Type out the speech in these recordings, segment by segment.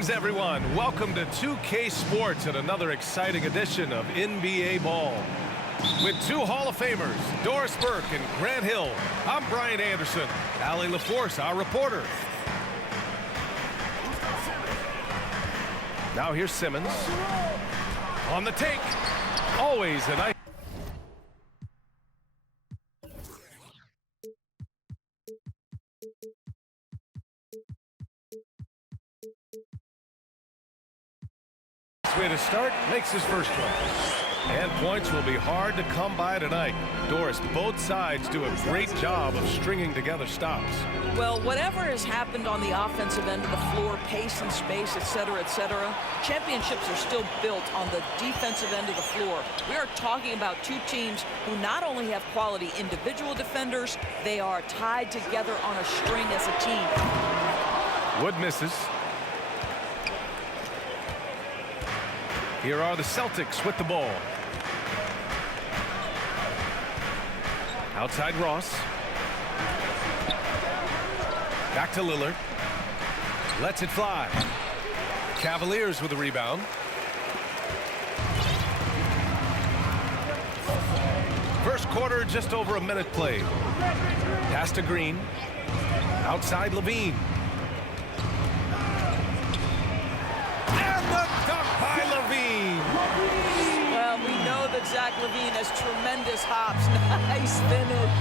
Greetings, everyone. Welcome to 2K Sports and another exciting edition of NBA Ball. With two Hall of Famers, Doris Burke and Grant Hill, I'm Brian Anderson. Allie LaForce, our reporter. Now here's Simmons. On the take. Always a nice way to start, makes his first one. And points will be hard to come by tonight. Doris, both sides do a great job of stringing together stops. Well, whatever has happened on the offensive end of the floor, pace and space, etc., championships are still built on the defensive end of the floor. We are talking about two teams who not only have quality individual defenders, they are tied together on a string as a team. Wood misses. Here are the Celtics with the ball. Outside Ross. Back to Lillard. Lets it fly. Cavaliers with the rebound. First quarter, just over a minute played. Pass to Green. Outside Levine. And the dunk by Levine. Well, we know that Zach Levine has tremendous hops. Nice finish.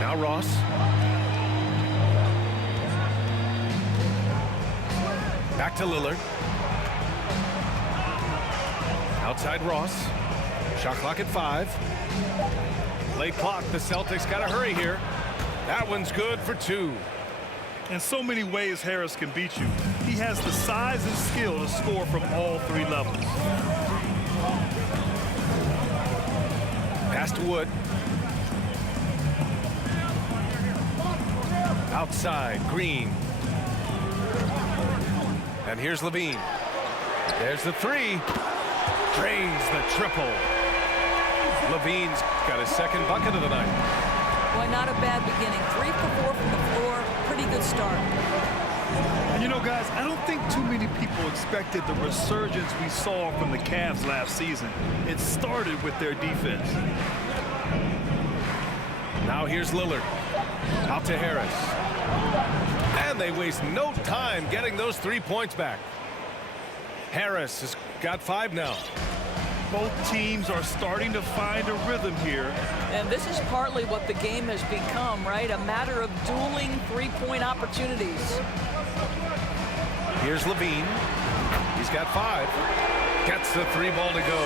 Now Ross. Back to Lillard. Outside Ross. Shot clock at 5. Late clock. The Celtics got to hurry here. That one's good for 2. In so many ways, Harris can beat you. He has the size and skill to score from all 3 levels. Pass to Wood. Outside, Green. And here's Levine. There's the 3. Drains the triple. Levine's got his second bucket of the night. Well, not a bad beginning. 3 for 4 from the floor. Pretty good start. And you know, guys, I don't think too many people expected the resurgence we saw from the Cavs last season. It started with their defense. Now here's Lillard. Out to Harris. And they waste no time getting those 3 points back. Harris has got 5 now. Both teams are starting to find a rhythm here. And this is partly what the game has become, right? A matter of dueling 3-point opportunities. Here's Levine. He's got 5. Gets the 3 ball to go.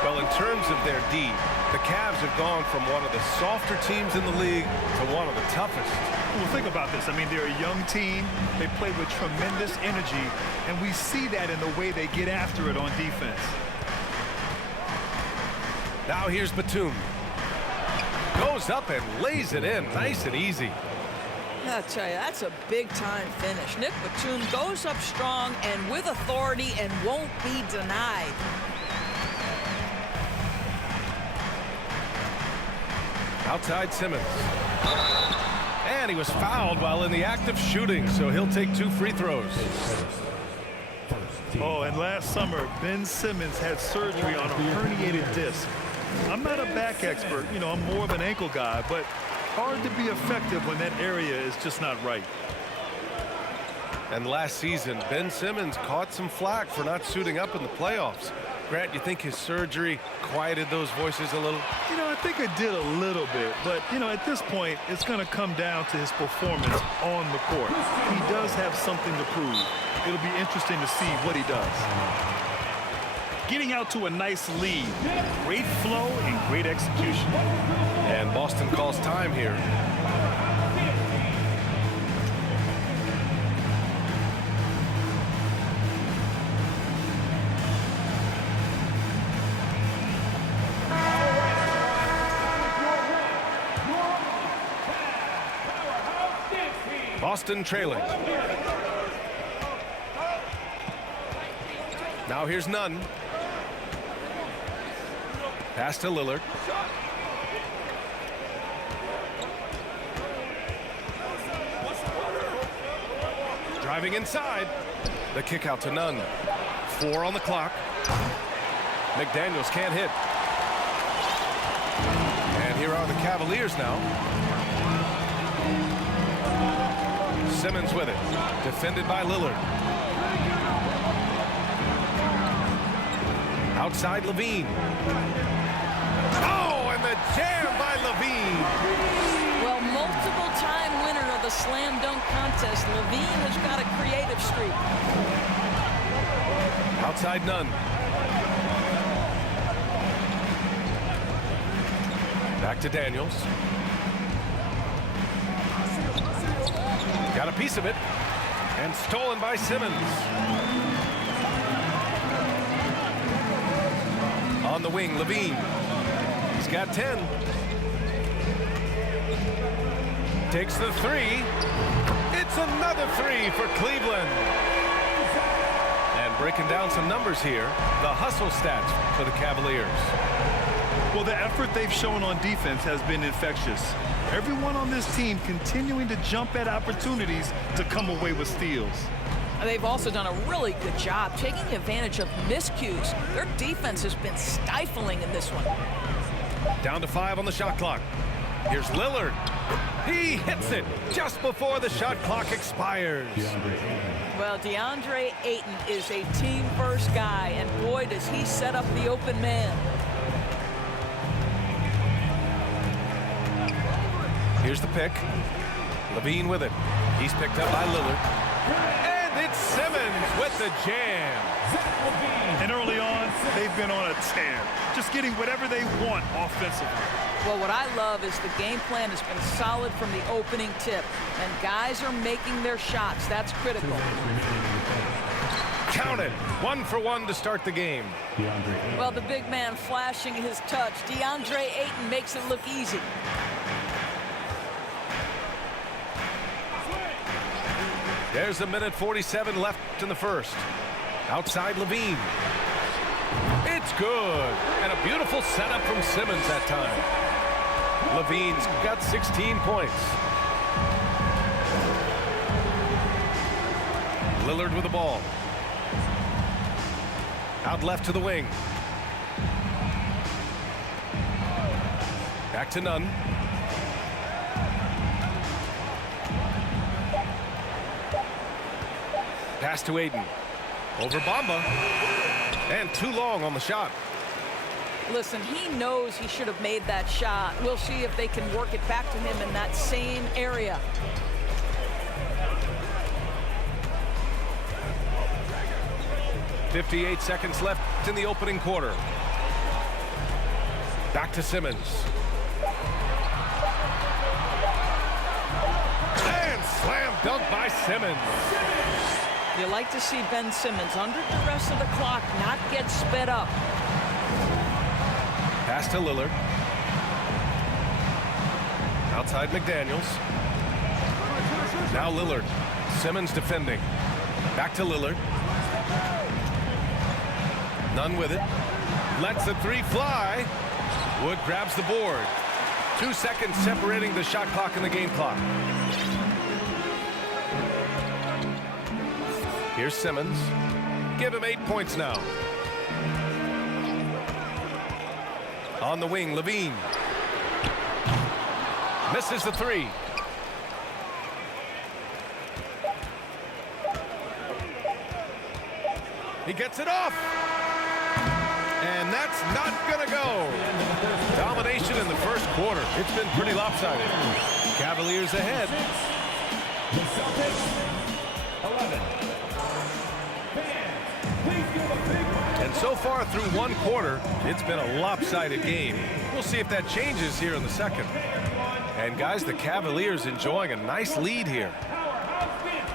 Well, in terms of their D, the Cavs have gone from one of the softer teams in the league to one of the toughest. Well, think about this. I mean, they're a young team. They play with tremendous energy, and we see that in the way they get after it on defense. Now here's Batum. Goes up and lays it in nice and easy. I'll tell you, that's a big-time finish. Nick Batum goes up strong and with authority and won't be denied. Outside Simmons. And he was fouled while in the act of shooting, so he'll take 2 free throws. Oh, and last summer, Ben Simmons had surgery on a herniated disc. I'm not a back expert, you know, I'm more of an ankle guy, but hard to be effective when that area is just not right. And last season, Ben Simmons caught some flack for not suiting up in the playoffs. Grant, you think his surgery quieted those voices a little? You know, I think it did a little bit, but, you know, at this point, it's going to come down to his performance on the court. He does have something to prove. It'll be interesting to see what he does. Getting out to a nice lead. Great flow and great execution. And Boston calls time here. Boston trailing. Now here's Nunn. Pass to Lillard. Driving inside. The kick out to none. 4 on the clock. McDaniels can't hit. And here are the Cavaliers now. Simmons with it. Defended by Lillard. Outside Levine. Oh, and the jam by Levine. Well, multiple-time winner of the slam dunk contest, Levine has got a creative streak. Outside none. Back to Daniels. Got a piece of it. And stolen by Simmons. On the wing, Levine. He's got 10. Takes the 3. It's another 3 for Cleveland. And breaking down some numbers here, the hustle stats for the Cavaliers. Well, the effort they've shown on defense has been infectious. Everyone on this team continuing to jump at opportunities to come away with steals. They've also done a really good job taking advantage of miscues. Their defense has been stifling in this one. Down to 5 on the shot clock. Here's Lillard. He hits it just before the shot clock expires. Well, DeAndre Ayton is a team-first guy, and boy, does he set up the open man. Here's the pick. Levine with it. He's picked up by Lillard. And it's Simmons with the jam. And early on, they've been on a tear, just getting whatever they want offensively. Well, what I love is the game plan has been solid from the opening tip, and guys are making their shots. That's critical. Count it. 1 for 1 to start the game. Well, the big man flashing his touch. DeAndre Ayton makes it look easy. There's a minute 47 left in the first. Outside Levine. It's good. And a beautiful setup from Simmons that time. Levine's got 16 points. Lillard with the ball. Out left to the wing. Back to none. Pass to Ayton. Over Bamba. And too long on the shot. Listen, he knows he should have made that shot. We'll see if they can work it back to him in that same area. .58 seconds left in the opening quarter. Back to Simmons. And slam dunk by Simmons. You like to see Ben Simmons under duress of the clock not get sped up. Pass to Lillard. Outside McDaniels. Now Lillard. Simmons defending. Back to Lillard. None with it. Lets the 3 fly. Wood grabs the board. 2 seconds separating the shot clock and the game clock. Here's Simmons. Give him 8 points now. On the wing, Levine. Misses the 3. He gets it off. And that's not going to go. Domination in the first quarter. It's been pretty lopsided. Cavaliers ahead. The Celtics, 11. And so far through one quarter, it's been a lopsided game. We'll see if that changes here in the second. And guys, the Cavaliers enjoying a nice lead here.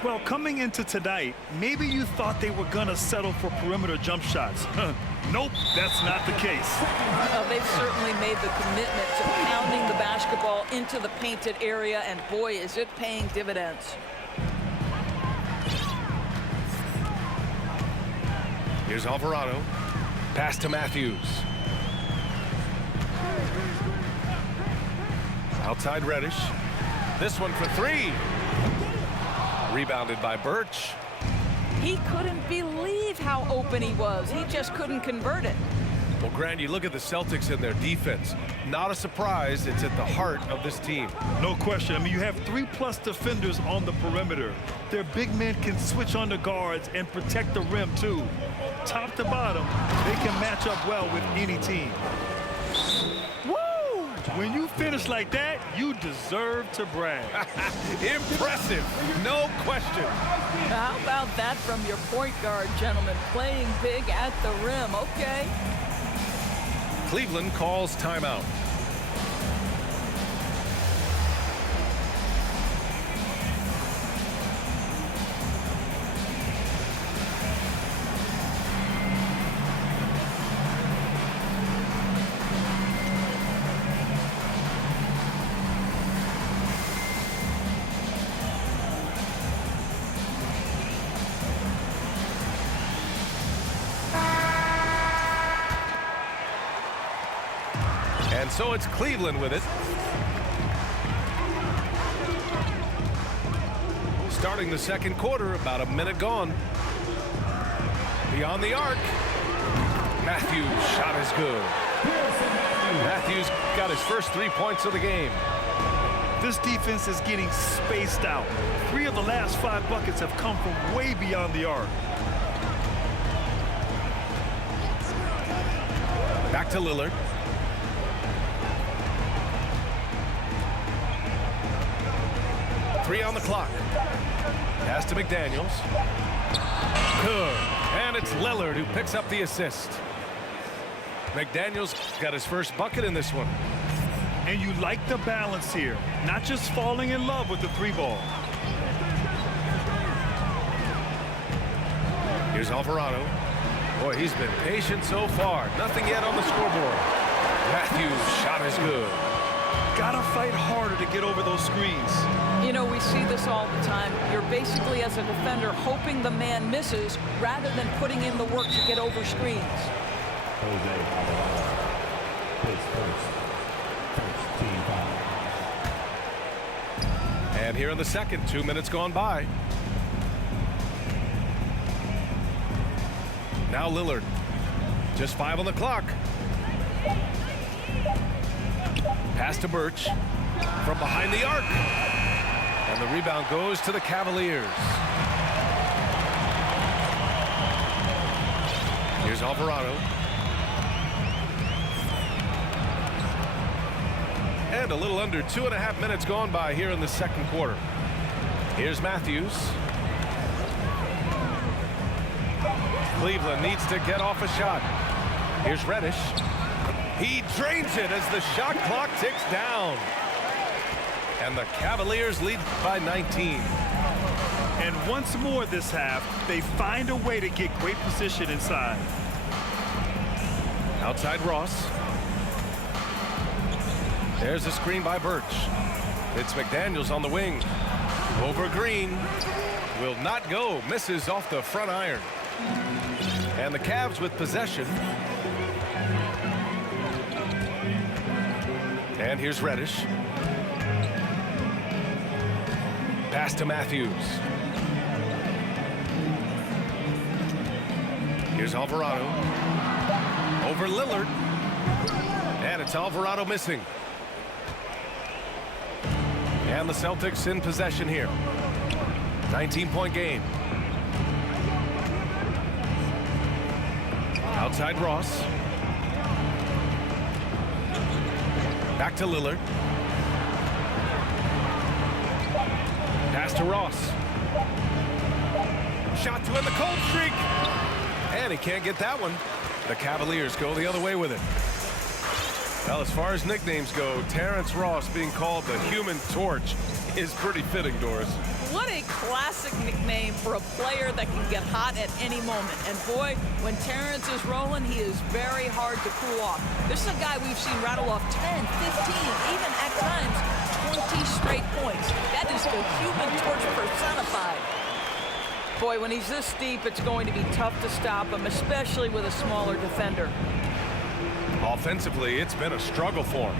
Well, coming into tonight, maybe you thought they were going to settle for perimeter jump shots. Nope, that's not the case. They've certainly made the commitment to pounding the basketball into the painted area, and boy, is it paying dividends. Here's Alvarado. Pass to Matthews. Outside Reddish. This one for 3. Rebounded by Birch. He couldn't believe how open he was. He just couldn't convert it. Well, Grant, you look at the Celtics and their defense. Not a surprise. It's at the heart of this team. No question. I mean, you have 3+ defenders on the perimeter. Their big men can switch on the guards and protect the rim, too. Top to bottom, they can match up well with any team. Woo! When you finish like that, you deserve to brag. Impressive. No question. How about that from your point guard, gentlemen? Playing big at the rim. Okay. Cleveland calls timeout. And so it's Cleveland with it. Starting the second quarter, about a minute gone. Beyond the arc. Matthews' shot is good. Matthews got his first 3 points of the game. This defense is getting spaced out. 3 of the last 5 buckets have come from way beyond the arc. Back to Lillard. Three on the clock. Pass to McDaniels. Good. And it's Lillard who picks up the assist. McDaniels got his first bucket in this one. And you like the balance here. Not just falling in love with the 3-ball. Here's Alvarado. Boy, he's been patient so far. Nothing yet on the scoreboard. Matthews' shot is good. Gotta fight harder to get over those screens. You know, we see this all the time. You're basically, as a defender, hoping the man misses rather than putting in the work to get over screens. Jose Alvarado. His first team foul. And here in the second, 2 minutes gone by. Now Lillard. Just 5 on the clock. Pass to Birch. From behind the arc. And the rebound goes to the Cavaliers. Here's Alvarado. And a little under 2.5 minutes gone by here in the second quarter. Here's Matthews. Cleveland needs to get off a shot. Here's Reddish. He drains it as the shot clock ticks down. And the Cavaliers lead by 19. And once more this half, they find a way to get great position inside. Outside Ross. There's a screen by Birch. It's McDaniels on the wing. Over Green. Will not go. Misses off the front iron. And the Cavs with possession. And here's Reddish. Pass to Matthews. Here's Alvarado. Over Lillard. And it's Alvarado missing. And the Celtics in possession here. 19-point game. Outside Ross. Back to Lillard. Pass to Ross. Shot to end the cold streak. And he can't get that one. The Cavaliers go the other way with it. Well, as far as nicknames go, Terrence Ross being called the Human Torch is pretty fitting, Doris. What a classic nickname for a player that can get hot at any moment. And boy, when Terrence is rolling, he is very hard to cool off. This is a guy we've seen rattle off 10, 15, even at times 20 straight points. That is the Human Torch personified. Boy, when he's this deep, it's going to be tough to stop him, especially with a smaller defender. Offensively, it's been a struggle for him.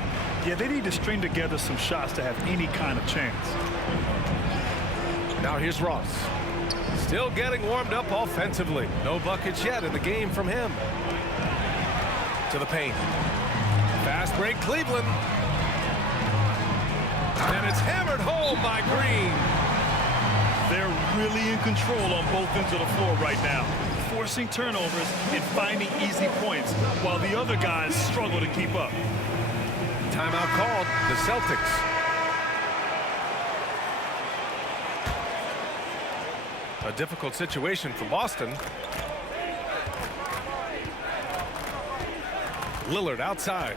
Yeah, they need to string together some shots to have any kind of chance. Now here's Ross. Still getting warmed up offensively. No buckets yet in the game from him. To the paint. Fast break, Cleveland. And it's hammered home by Green. They're really in control on both ends of the floor right now, forcing turnovers and finding easy points, while the other guys struggle to keep up. Timeout called, the Celtics. A difficult situation for Boston. Lillard outside.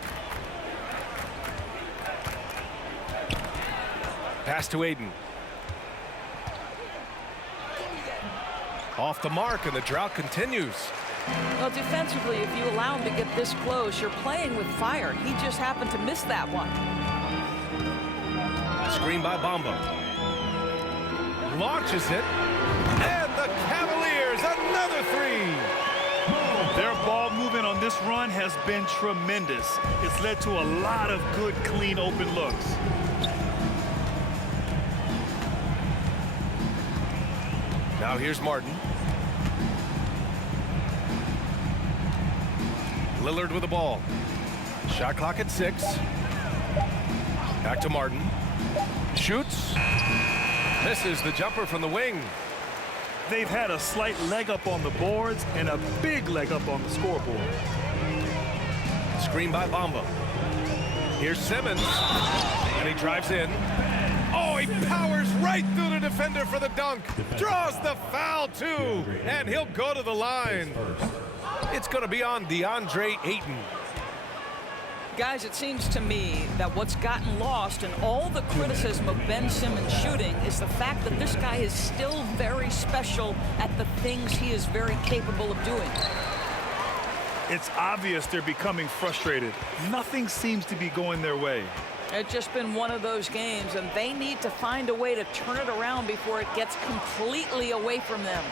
Pass to Aiden. Off the mark, and the drought continues. Well, defensively, if you allow him to get this close, you're playing with fire. He just happened to miss that one. Screen by Bamba. Launches it. And the Cavaliers, another three. Their ball movement on this run has been tremendous. It's led to a lot of good, clean, open looks. Now here's Martin. Lillard with the ball. Shot clock at 6. Back to Martin. Shoots. Misses the jumper from the wing. They've had a slight leg up on the boards and a big leg up on the scoreboard. Screen by Bamba. Here's Simmons. And he drives in. Oh, he powers right through the defender for the dunk. Draws the foul, too. And he'll go to the line. It's going to be on DeAndre Ayton. Guys, it seems to me that what's gotten lost in all the criticism of Ben Simmons shooting is the fact that this guy is still very special at the things he is very capable of doing. It's obvious they're becoming frustrated. Nothing seems to be going their way. It's just been one of those games, and they need to find a way to turn it around before it gets completely away from them.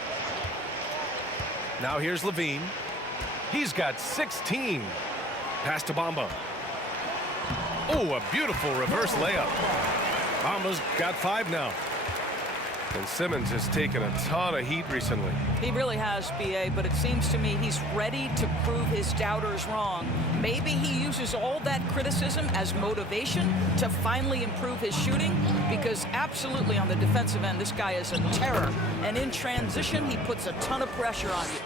Now here's Levine. He's got 16. Pass to Bamba. Oh, a beautiful reverse layup. Bamba's got 5 now. And Simmons has taken a ton of heat recently. He really has, B.A., but it seems to me he's ready to prove his doubters wrong. Maybe he uses all that criticism as motivation to finally improve his shooting, because absolutely on the defensive end, this guy is a terror. And in transition, he puts a ton of pressure on you.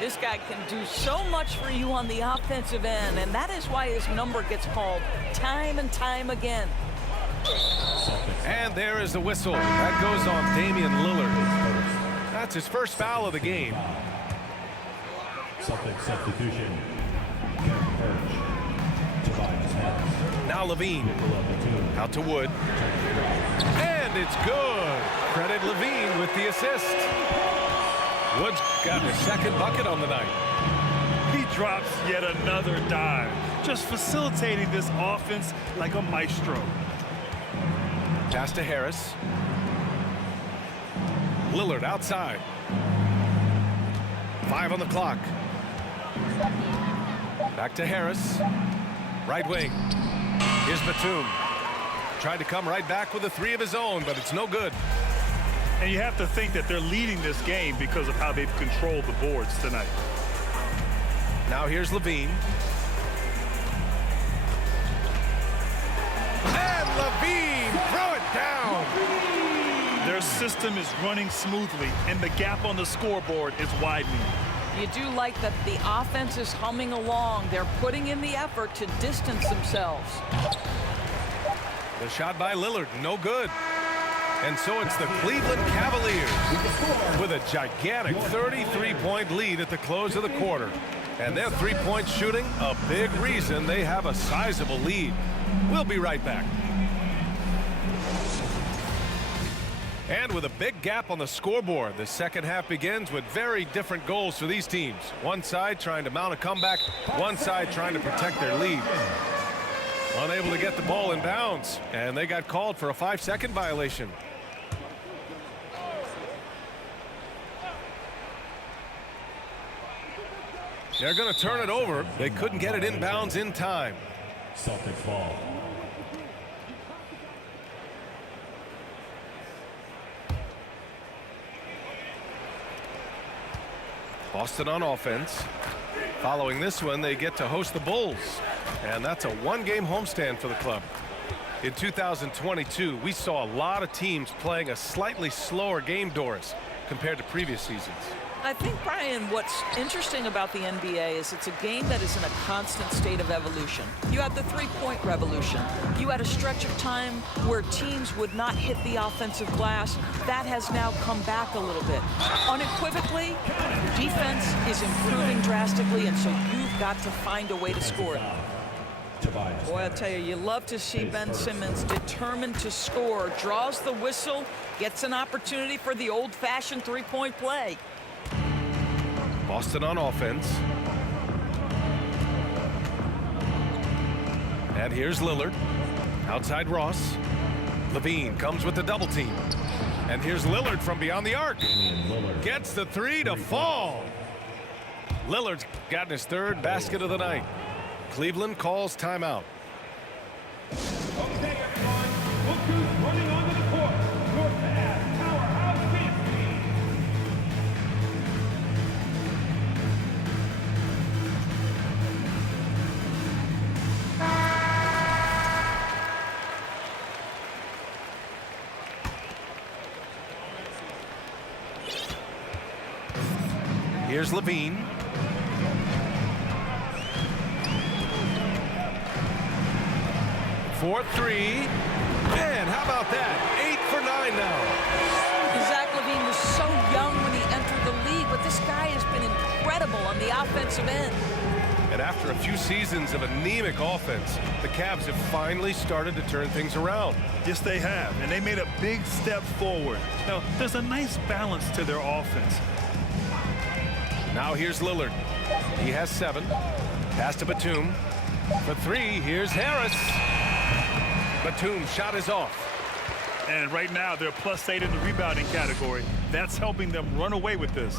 This guy can do so much for you on the offensive end, and that is why his number gets called time and time again. And there is the whistle. That goes on Damian Lillard. That's his first foul of the game. Celtics substitution. Now Levine. Out to Wood. And it's good. Credit Levine with the assist. Wood's got his second bucket on the night. He drops yet another dive, just facilitating this offense like a maestro. Pass to Harris. Lillard outside. 5 on the clock. Back to Harris. Right wing. Here's Batum. Tried to come right back with a 3 of his own, but it's no good. And you have to think that they're leading this game because of how they've controlled the boards tonight. Now here's Levine. And Levine, throw it down. Their system is running smoothly, and the gap on the scoreboard is widening. You do like that the offense is humming along. They're putting in the effort to distance themselves. The shot by Lillard, no good. And so it's the Cleveland Cavaliers with a gigantic 33-point lead at the close of the quarter. And their three-point shooting, a big reason they have a sizable lead. We'll be right back. And with a big gap on the scoreboard, the second half begins with very different goals for these teams. One side trying to mount a comeback, one side trying to protect their lead. Unable to get the ball in bounds, and they got called for a 5-second violation. They're going to turn it over. They couldn't get it in bounds in time. Celtics ball. Boston on offense. Following this one, they get to host the Bulls. And that's a one-game homestand for the club. In 2022, we saw a lot of teams playing a slightly slower game, Doris, compared to previous seasons. I think, Brian, what's interesting about the NBA is it's a game that is in a constant state of evolution. You had the three-point revolution. You had a stretch of time where teams would not hit the offensive glass. That has now come back a little bit. Unequivocally, defense is improving drastically, and so you've got to find a way to score it. Boy, I tell you, you love to see Ben Simmons determined to score, draws the whistle, gets an opportunity for the old-fashioned three-point play. Boston on offense. And here's Lillard. Outside Ross. Levine comes with the double team. And here's Lillard from beyond the arc. Gets the three to fall. Lillard's gotten his third basket of the night. Cleveland calls timeout. Okay, everyone. Look who's running onto the court. Your fast powerhouse dance team. Here's Levine. For three. And how about that? 8 for 9 now. Zach LaVine was so young when he entered the league, but this guy has been incredible on the offensive end. And after a few seasons of anemic offense, the Cavs have finally started to turn things around. Yes, they have, and they made a big step forward. Now, there's a nice balance to their offense. Now here's Lillard. He has 7. Pass to Batum. For 3, here's Harris. Batum's shot is off. And right now, they're +8 in the rebounding category. That's helping them run away with this.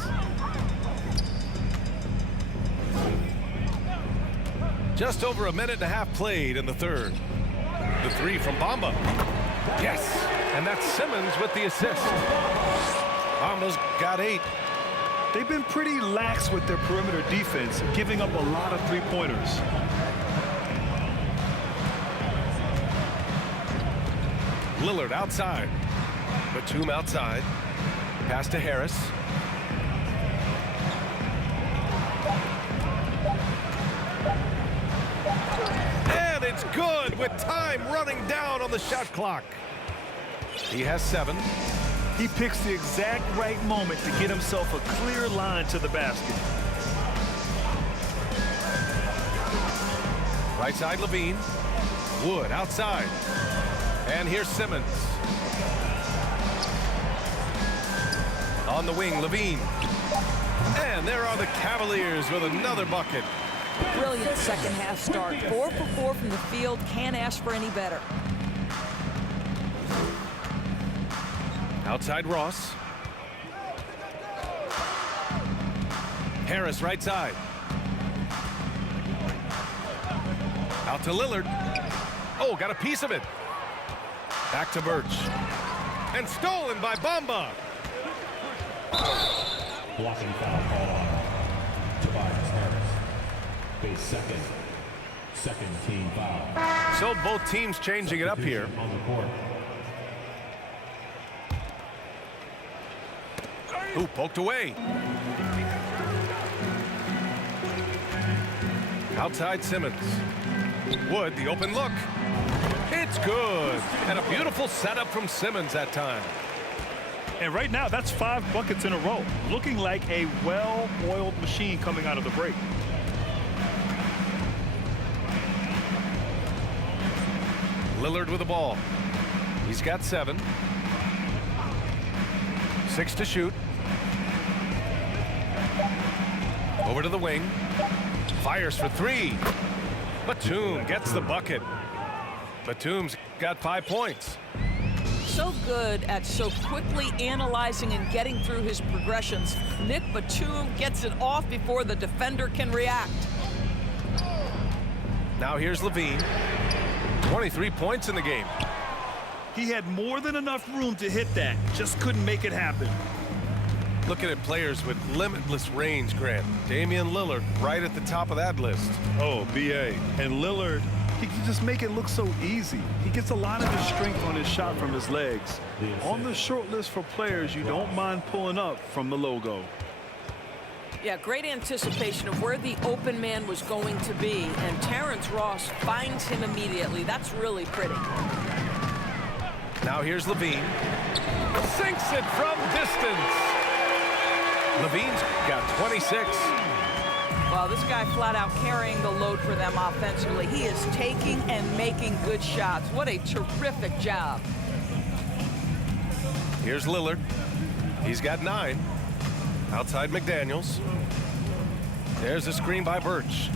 Just over a minute and a half played in the third. The 3 from Bamba. Yes, and that's Simmons with the assist. Bamba's got 8. They've been pretty lax with their perimeter defense, giving up a lot of three-pointers. Lillard outside. Batum outside. Pass to Harris. And it's good with time running down on the shot clock. He has 7. He picks the exact right moment to get himself a clear line to the basket. Right side Levine. Wood outside. And here's Simmons. On the wing, Levine. And there are the Cavaliers with another bucket. Brilliant second half start. 4 for 4 from the field. Can't ask for any better. Outside Ross. Harris right side. Out to Lillard. Oh, got a piece of it. Back to Birch. And stolen by Bamba. Blocking foul call on Tobias Harris. Base second. Second team foul. So both teams changing it up here. On the court. Ooh, poked away. Outside Simmons. Wood, the open look. It's good. And a beautiful setup from Simmons that time. And right now, that's 5 buckets in a row. Looking like a well-oiled machine coming out of the break. Lillard with the ball. He's got 7. 6 to shoot. Over to the wing. Fires for 3. Batum gets the bucket. Batum's got 5 points. So good at so quickly analyzing and getting through his progressions. Nick Batum gets it off before the defender can react. Now here's Levine. 23 points in the game. He had more than enough room to hit that, just couldn't make it happen. Looking at players with limitless range, Grant. Damian Lillard right at the top of that list. Oh, BA. And Lillard, he can just make it look so easy. He gets a lot of his strength on his shot from his legs. On the short list for players you don't mind pulling up from the logo. Yeah, great anticipation of where the open man was going to be, and Terrence Ross finds him immediately. That's really pretty. Now here's Levine. Sinks it from distance. Levine's got 26. Well, this guy flat out carrying the load for them offensively. He is taking and making good shots. What a terrific job. Here's Lillard. He's got 9. Outside McDaniels. There's a screen by Birch.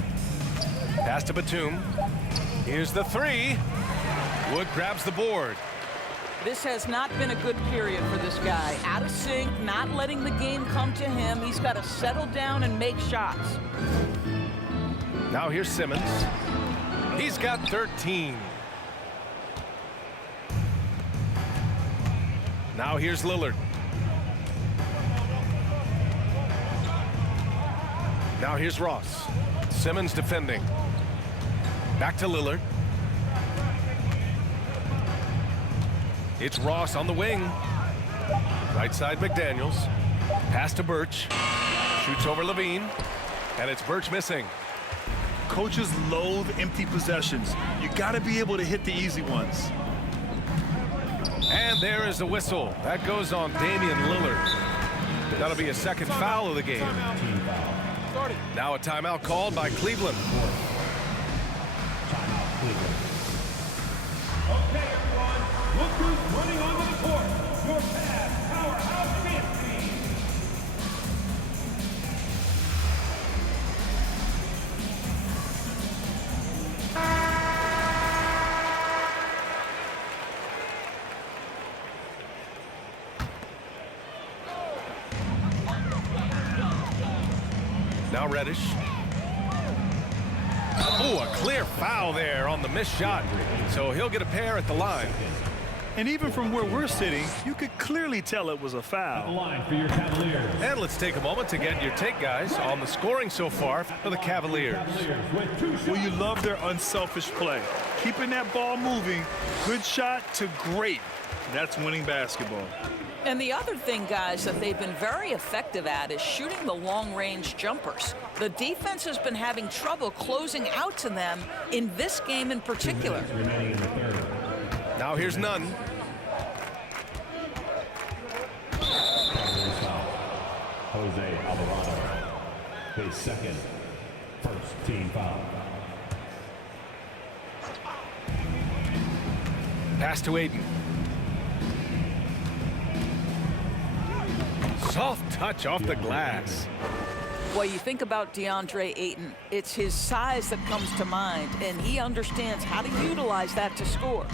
Pass to Batum. Here's the 3. Wood grabs the board. This has not been a good period for this guy. Out of sync, not letting the game come to him. He's got to settle down and make shots. Now here's Simmons. He's got 13. Now here's Lillard. Now here's Ross. Simmons defending. Back to Lillard. It's Ross on the wing. Right side McDaniels. Pass to Birch. Shoots over Levine. And it's Birch missing. Coaches loathe empty possessions. You got to be able to hit the easy ones. And there is the whistle. That goes on Damian Lillard. That'll be a second foul of the game. Now a timeout called by Cleveland. Okay, everyone. Look who's running onto the court. Your Cavs powerhouse dance team. Now Reddish. Oh, a clear foul there on the missed shot. So he'll get a pair at the line. And even from where we're sitting, you could clearly tell it was a The foul. line for your Cavaliers. And let's take a moment to get your take, guys, on the scoring so far for the Cavaliers. With 2 shots. Well, you love their unselfish play. Keeping that ball moving, good shot to great. That's winning basketball. And the other thing, guys, that they've been very effective at is shooting the long-range jumpers. The defense has been having trouble closing out to them in this game in particular. Remaining in the third. Now here's Nunn. Jose Alvarado. His second. First team foul. Pass to Aiden. Soft touch off the glass. Well, you think about DeAndre Ayton, it's his size that comes to mind, and he understands how to utilize that to score.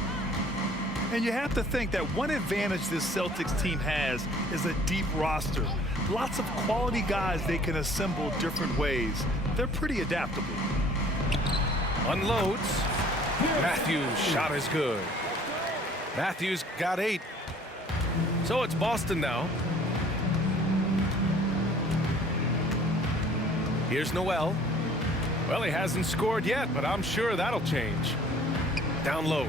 And you have to think that one advantage this Celtics team has is a deep roster. Lots of quality guys they can assemble different ways. They're pretty adaptable. Unloads. Matthews' shot is good. Matthews got 8. So it's Boston now. Here's Noel. Well, he hasn't scored yet, but I'm sure that'll change. Down low.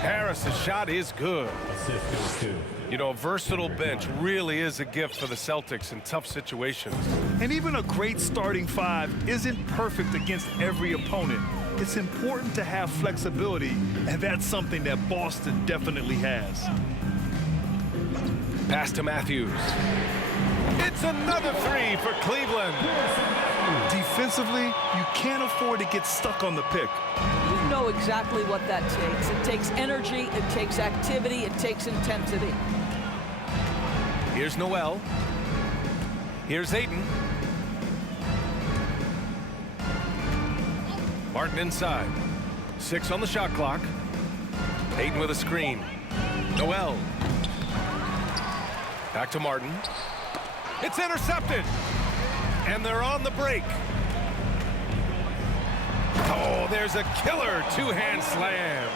Harris's shot is good. Assist goes to. You know, a versatile bench really is a gift for the Celtics in tough situations. And even a great starting 5 isn't perfect against every opponent. It's important to have flexibility, and that's something that Boston definitely has. Pass to Matthews. It's another 3 for Cleveland. Defensively, you can't afford to get stuck on the pick. You know exactly what that takes. It takes energy, it takes activity, it takes intensity. Here's Noel. Here's Ayton. Martin inside. 6 on the shot clock. Ayton with a screen. Noel. Back to Martin. It's intercepted. And they're on the break. Oh, there's a killer 2-hand slam.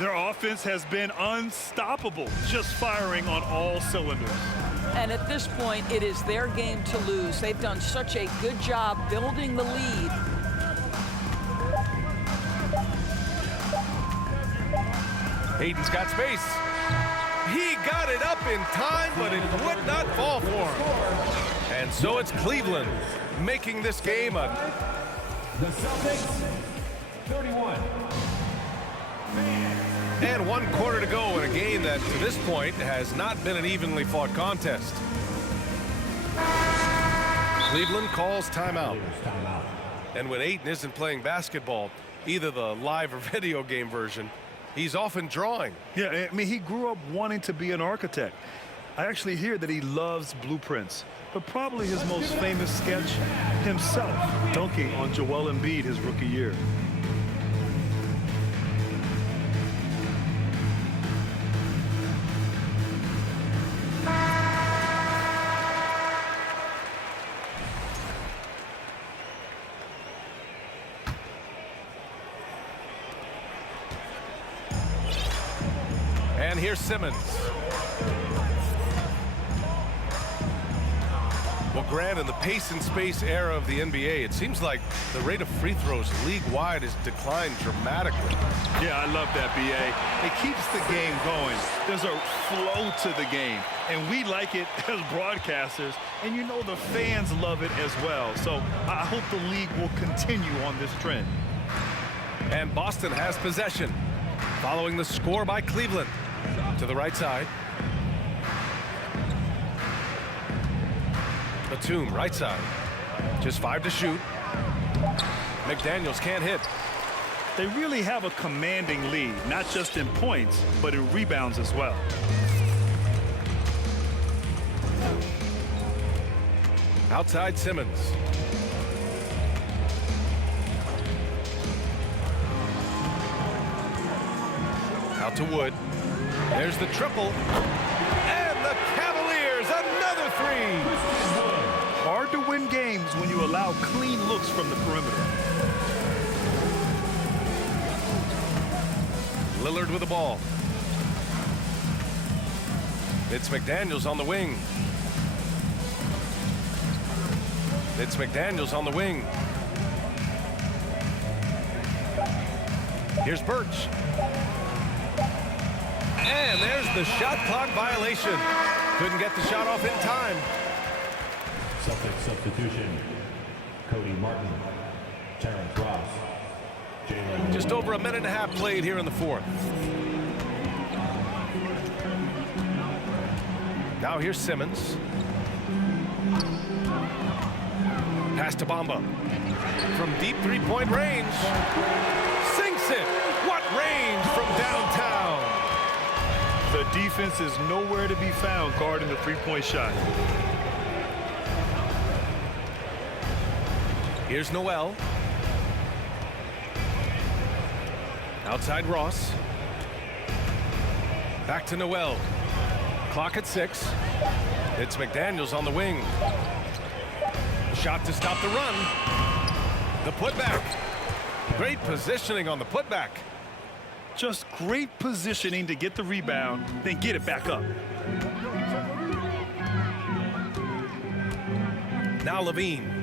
Their offense has been unstoppable, just firing on all cylinders. And at this point, it is their game to lose. They've done such a good job building the lead. Hayden's got space. He got it up in time, but it would not fall for him. And so it's Cleveland making this game a... The Celtics, 31. And 1 quarter to go in a game that, to this point, has not been an evenly fought contest. Cleveland calls timeout. And when Ayton isn't playing basketball, either the live or video game version, he's often drawing. Yeah, I mean, he grew up wanting to be an architect. I actually hear that he loves blueprints, but probably his most famous sketch, himself dunking on Joel Embiid his rookie year. And here's Simmons. Well, Grant, in the pace and space era of the NBA, it seems like the rate of free throws league-wide has declined dramatically. Yeah, I love that, B.A. It keeps the game going. There's a flow to the game, and we like it as broadcasters, and you know the fans love it as well. So I hope the league will continue on this trend. And Boston has possession, following the score by Cleveland. To the right side. Batum, right side. Just 5 to shoot. McDaniels can't hit. They really have a commanding lead, not just in points, but in rebounds as well. Outside Simmons. Out to Wood. There's the triple. And the Cavaliers, another 3. Hard to win games when you allow clean looks from the perimeter. Lillard with the ball. It's McDaniels on the wing. It's McDaniels on the wing. Here's Birch. And there's the shot clock violation. Couldn't get the shot off in time. Celtics substitution. Cody Martin, Terrence Ross, Jalen. Just over a minute and a half played here in the fourth. Now here's Simmons. Pass to Bamba. From deep three-point range. Sinks it. What range from downtown. The defense is nowhere to be found guarding the three-point shot. Here's Noel. Outside Ross. Back to Noel. Clock at 6. It's McDaniels on the wing. Shot to stop the run. The putback. Great positioning on the putback. Just great positioning to get the rebound, then get it back up. Now Levine.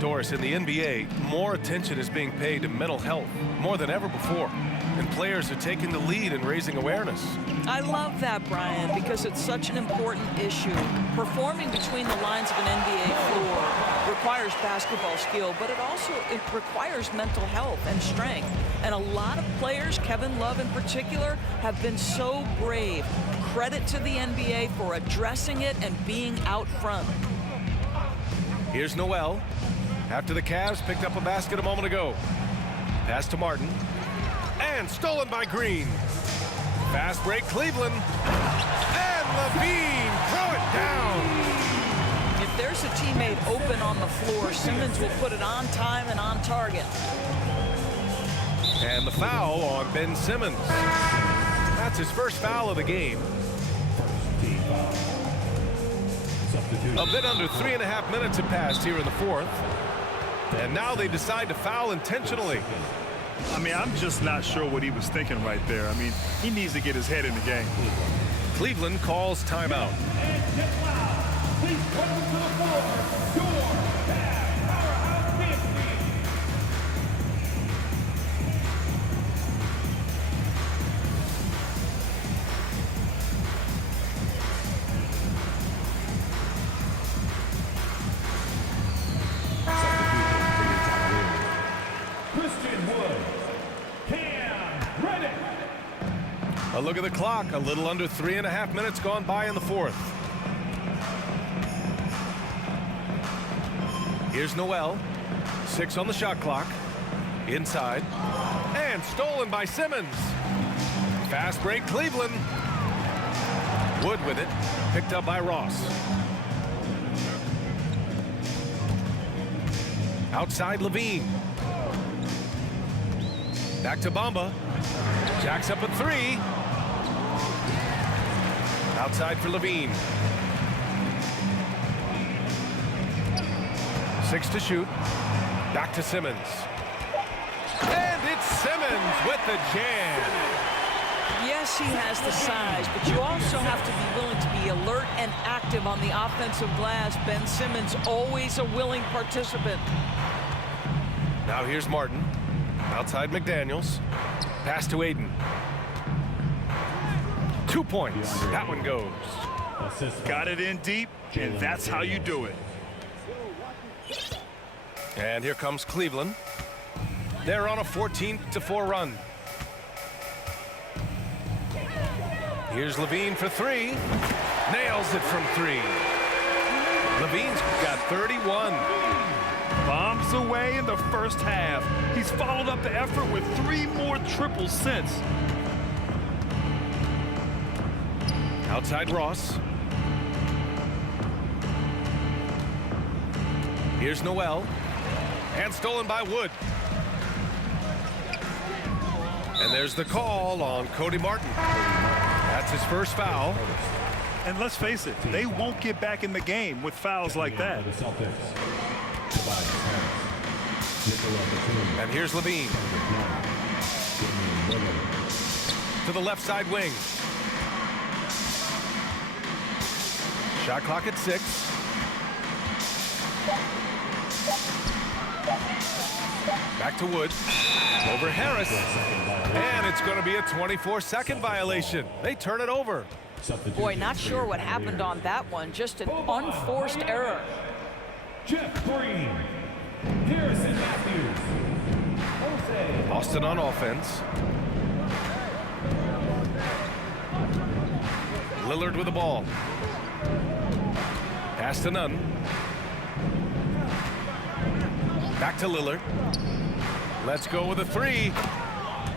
Doris, in the NBA, more attention is being paid to mental health more than ever before. And players are taking the lead in raising awareness. I love that, Brian, because it's such an important issue. Performing between the lines of an NBA floor requires basketball skill, but it requires mental health and strength. And a lot of players, Kevin Love in particular, have been so brave. Credit to the NBA for addressing it and being out front. Here's Noel. After the Cavs picked up a basket a moment ago. Pass to Martin. And stolen by Green. Fast break Cleveland. And Levine, throw it down. If there's a teammate open on the floor, Simmons will put it on time and on target. And the foul on Ben Simmons. That's his first foul of the game. A bit under 3.5 minutes have passed here in the fourth. And now they decide to foul intentionally. I mean, I'm just not sure what he was thinking right there. I mean, he needs to get his head in the game. Cleveland calls timeout. And get loud. Please welcome to the floor, your Cavs powerhouse dance team. Christian Wood, Cam Reddick. A look at the clock. A little under 3.5 minutes gone by in the fourth. Here's Noel. 6 on the shot clock. Inside. And stolen by Simmons. Fast break Cleveland. Wood with it. Picked up by Ross. Outside Levine. Back to Bamba. Jacks up a 3. Outside for Levine. 6 to shoot. Back to Simmons. And it's Simmons with the jam. Yes, he has the size, but you also have to be willing to be alert and active on the offensive glass. Ben Simmons, always a willing participant. Now here's Martin. Outside McDaniels. Pass to Aiden. 2 points. That one goes. Got it in deep, and that's how you do it. And here comes Cleveland. They're on a 14-4 run. Here's Levine for 3. Nails it from 3. Levine's got 31. Bombs away in the first half. He's followed up the effort with 3 more triples since. Outside Ross. Here's Noel. And stolen by Wood. And there's the call on Cody Martin. That's his first foul. And let's face it, they won't get back in the game with fouls like that. The Celtics. Tobias Harris. And here's Levine. To the left side wing. Shot clock at 6. Back to Wood. Over Harris. And it's going to be a 24-second violation. They turn it over. Boy, not sure what happened on that one. Just an unforced error. Jeff Green, Harrison Matthews, Jose. Boston on offense. Lillard with the ball. Pass to Nunn. Back to Lillard. Let's go with a 3.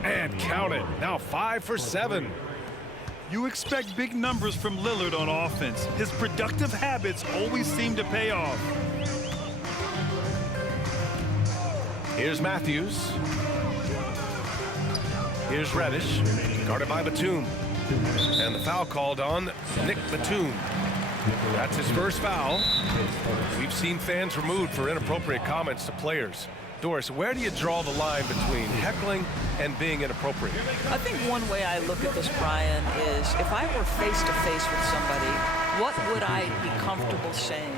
And count it. Now 5 for 7. You expect big numbers from Lillard on offense. His productive habits always seem to pay off. Here's Matthews. Here's Reddish. Guarded by Batum. And the foul called on Nick Batum. That's his first foul. We've seen fans removed for inappropriate comments to players. Doris, where do you draw the line between heckling and being inappropriate? I think one way I look at this, Brian, is if I were face-to-face with somebody, what would I be comfortable saying?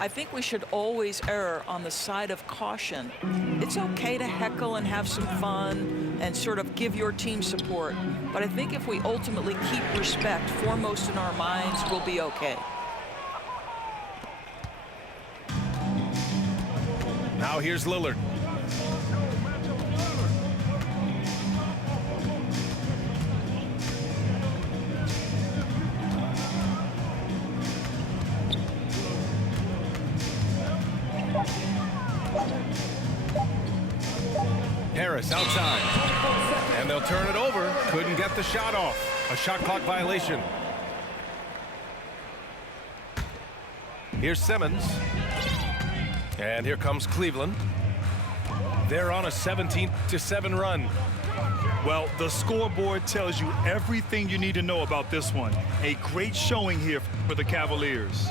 I think we should always err on the side of caution. It's okay to heckle and have some fun and sort of give your team support. But I think if we ultimately keep respect foremost in our minds, we'll be okay. Now here's Lillard. Harris outside. And they'll turn it over. Couldn't get the shot off. A shot clock violation. Here's Simmons. And here comes Cleveland. They're on a 17-7 run. Well, the scoreboard tells you everything you need to know about this one. A great showing here for the Cavaliers.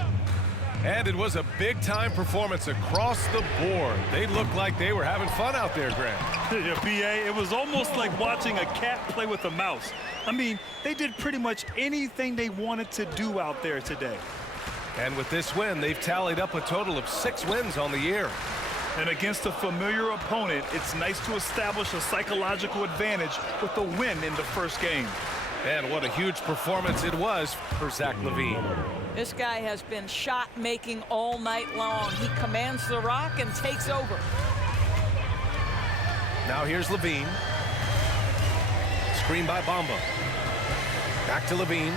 And it was a big-time performance across the board. They looked like they were having fun out there, Grant. Yeah, B.A., it was almost like watching a cat play with a mouse. I mean, they did pretty much anything they wanted to do out there today. And with this win, they've tallied up a total of 6 wins on the year. And against a familiar opponent, it's nice to establish a psychological advantage with a win in the first game. And what a huge performance it was for Zach LaVine. This guy has been shot-making all night long. He commands the rock and takes over. Now here's LaVine. Screen by Bamba. Back to LaVine.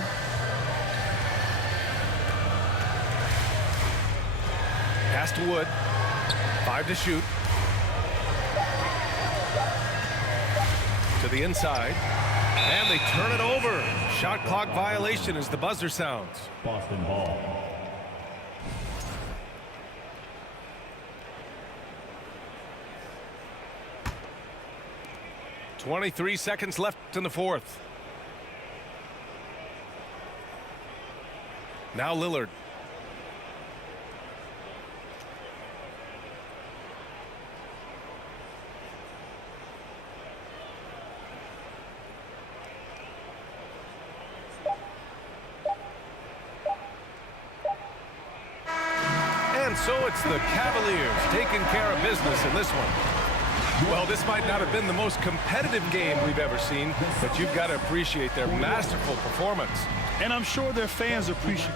Pass to Wood. 5 to shoot. To the inside. And they turn it over. Shot clock violation as the buzzer sounds. Boston ball. .23 seconds left in the fourth. Now Lillard. And so it's the Cavaliers taking care of business in this one. Well, this might not have been the most competitive game we've ever seen, but you've got to appreciate their masterful performance. And I'm sure their fans appreciate